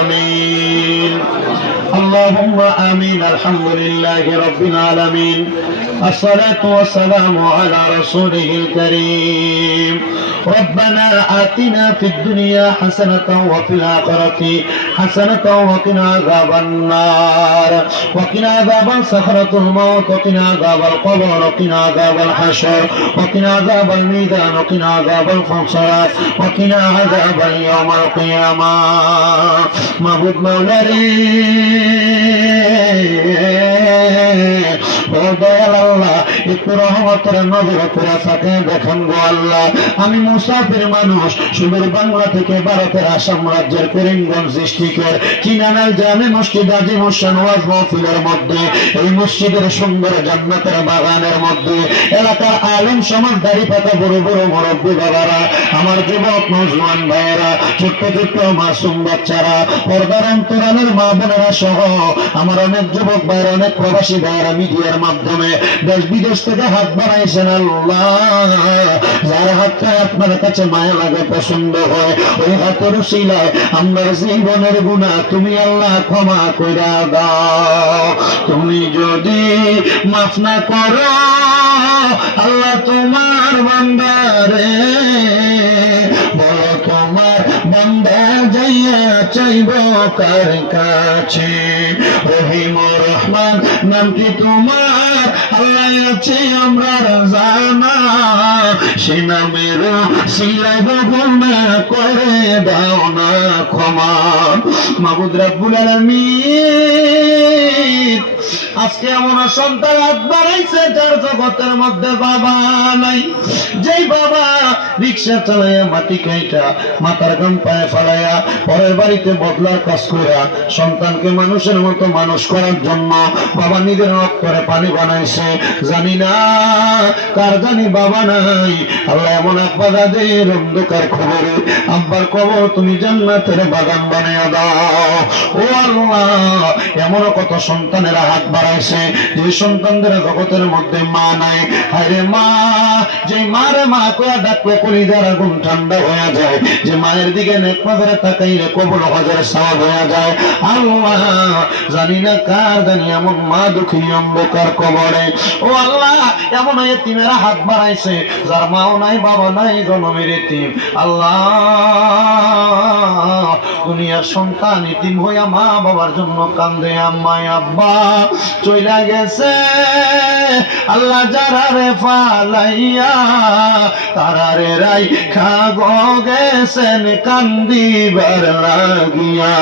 آمين اللهم آمين الحمد لله رب العالمين الصلاة والسلام على رسوله الكريم ربنا آتنا في الدنيا حسنة وفي الآخرة حسنة وقنا عذاب النار وقنا عذاب سكرة الموت وقنا عذاب القبر وقنا عذاب الحشر وقنا عذاب الميزان وقنا عذاب الفصلات وقنا عذاب يوم القيامة معبود مولاري একটু রহমতের নজর করে থাকে দেখেন গো আল্লাহ আমি মুসাফির মানুষ সুদূর বাংলা থেকে ভারতের আসাম রাজ্যের করিমগঞ্জ ডিস্ট্রিক্টের চিনানাল জামে মসজিদ আজিম হোসেন ওয়াজ মাহফিলের মধ্যে এই মসজিদের সুন্দর জান্নাতের বাগানের মধ্যে এলাকার আলেম সমাজদারি পাতা বড় বড় মুরব্বী বাবারা আমার যুবক নওজওয়ান ভাইয়েরা ছোট্ট ছোট্ট মাসুম বাচ্চারা পর্দার অন্তরালের মা বোনেরা সহ আমার অনেক যুবক ভাইয়েরা অনেক প্রবাসী ভাইয়েরা মিডিয়ার মাধ্যমে দেশ বিদেশ থেকে হাত বাড়াইছেন আল্লাহ যার হাতটা আপনার কাছে মায়া লাগে পছন্দ হয় ওই হাতের উসিলায় আমার জীবনের গুনাহ তুমি আল্লাহ ক্ষমা কইরা দাও তুমি যদি মাফ না করো আল্লাহ তোমার বান্দারে বলো তোমার বান্দা যাইয়া চাইব কার কাছে রহিম রহমান নাম কি তোমার আল্লাহ আছে আমরা জানা সে নামের সিলাই গুনাহ করে দাও না ক্ষমা মাবুদ রব্বুল আলামিন আজকে এমন সন্তান হাত বাড়াইছে যার জগতের মধ্যে বাবা নাই যেই বাবা রিক্সা চালাইয়া মাটি কাইটা মাথার গাম পায়ে ফেলাইয়া পরের বাড়িতে বদলার কাজ কইরা সন্তানকে মানুষের মতো মানুষ করার জন্য বাবা নিজের রক্তরে পানি বানাইছে জানি না কার জানি বাবা নাই আল্লাহ এমন আব্বা দাদের অন্ধকার খবরে আব্বার কবর তুমি জান্নাতের বাগান বানাইয়া দাও ও আল্লাহ এমন কত সন্তানেরা হাত বাড়াইছে যে সন্তানদের জগতের মধ্যে মা নাই আরে মা যে মারে মা কয়া ডাকলে কলিজার আগুন ঠান্ডা হয়ে যায় যে মায়ের দিকে নেক নজরে তাকাইলে কবুল হজের সওয়াব হয়ে যায় আল্লাহ জানি না কার জানি এমন মা দুঃখী অন্ধকার কবরে ও আল্লাহ এমন এতিমেরা হাত বাড়াইছে যার মাও নাই বাবা নাই জনমের এতিম আল্লাহ দুনিয়ার সন্তান এতিম হইয়া মা বাবার জন্য কান্দে আম্মায় আব্বা চইলা গেছে আল্লাহ যারা রে ফালাইয়া তারা রে রাই খাগো গেছেন কান্দিবার লাগিয়া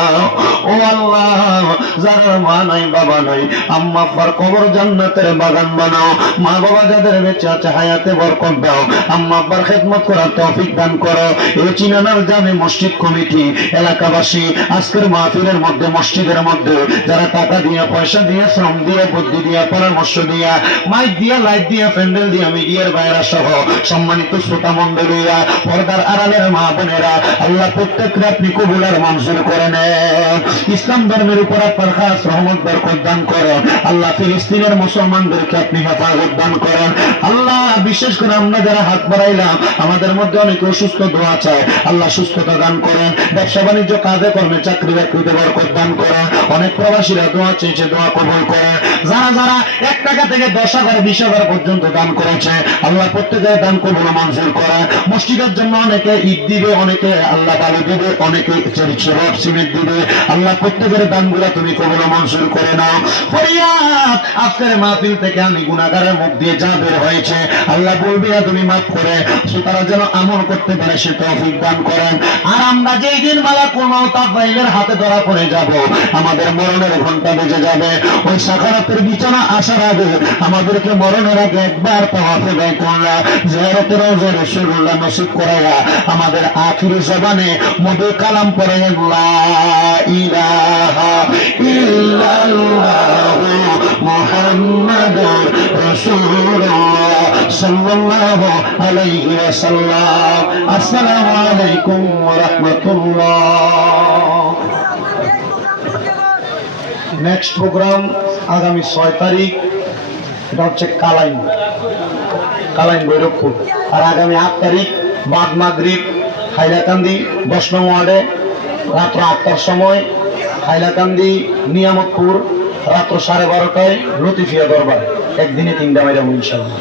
ও আল্লাহ যারা মা নাই বাবা নাই আম্মা আব্বার কবর জান্নাতের বাগান বানাও মা বাবা যাদের বেঁচে আছে হায়াতে বরকত দাও আম্মা আব্বার খেদমত করার তৌফিক দান করো এই চিনানার জামে মসজিদ কমিটি এলাকাবাসী আজকের মাহফিলের মধ্যে মসজিদের মধ্যে যারা টাকা দিয়ে পয়সা দিয়ে শ্রম দিয়ে বুদ্ধি দিয়ে পরামর্শ দিয়া মাইক দিয়া লাইট দিয়া প্যান্ডেল দিয়া মিডিয়ার বাইরা সহ সম্মানিত শ্রোতা মণ্ডলীরা পর্দার আড়ালের মা বোনেরা আল্লাহ প্রত্যেককে আপনি কবুল আর মঞ্জুর করে নেন ইসলাম ধর্মের উপর আপনার খাস রহমত বরকত দান করেন আল্লাহ ফিলিস্তিনের মুসলমানদেরকে আপনি হেফাজত দান করেন আল্লাহ বিশেষ করে আমরা যারা হাত বাড়াইলাম আমাদের মধ্যে অনেক অসুস্থ দোয়া চায় আল্লাহ সুস্থতা দান করেন ব্যবসা বাণিজ্য কাজে কর্মে চাকরি বাকরিতে বরকত দান করেন অনেক প্রবাসীরা দোয়া চেয়েছে দোয়া কবুল করেন যারা যারা 1 টাকা থেকে 10,000 20,000 পর্যন্ত দান করেছে আল্লাহ প্রত্যেকের দান কবুল মঞ্জুর করেন মসজিদের জন্য অনেকে ঈদ দিবে অনেকে আল্লাহ বালু দিবে অনেকে রব সিমেন্ট দিবে আল্লাহ প্রত্যেকের দানগুলো তুমি কবুল মঞ্জুর করে নাও ফরিয়াদ আজকের মাহফিল থেকে আমি গুনাহগারের মুখ দিয়ে যা বের হয়েছে আল্লাহ বলবি তুমি মাফ করে সুতরাং যেন আমল করতে পারে সে তৌফিক দান করেন আর আমরা যেই দিন মালা কোনো তাফাইলের হাতে ধরা পড়ে যাব আমাদের মরণের ঘন্টা বেজে যাবে ওই সাখারাতের বিছানা আসার আগে আমাদেরকে মরণের আগে একবার তাওয়াফে বাইতুল্লাহ জিয়ারতে রওজা রাসূলুল্লাহ নসিব করায়া আমাদের আখিরি জবানে মধু কালাম পড়ে লা ইলাহা ইল্লাল্লাহ মুহাম্মাদুর রাসূলুল্লাহ সাল্লাল্লাহু আলাইহি ওয়াসাল্লাম আসসালামু আলাইকুম ওয়া রাহমাতুল্লাহ নেক্সট প্রোগ্রাম আগামী 6 তারিখ এটা হচ্ছে কালাইন ভৈরবপুর আর আগামী 8 তারিখ বাদ মাগরিব হাইলাকান্দি 10 নং ওয়ার্ডে রাত্র 8টার সময় হাইলাকান্দি নিয়ামতপুর, রাত্র 12:30টায় লতিফিয়া দরবার। একদিনে 3টা মাইরা ইনশাআল্লাহ।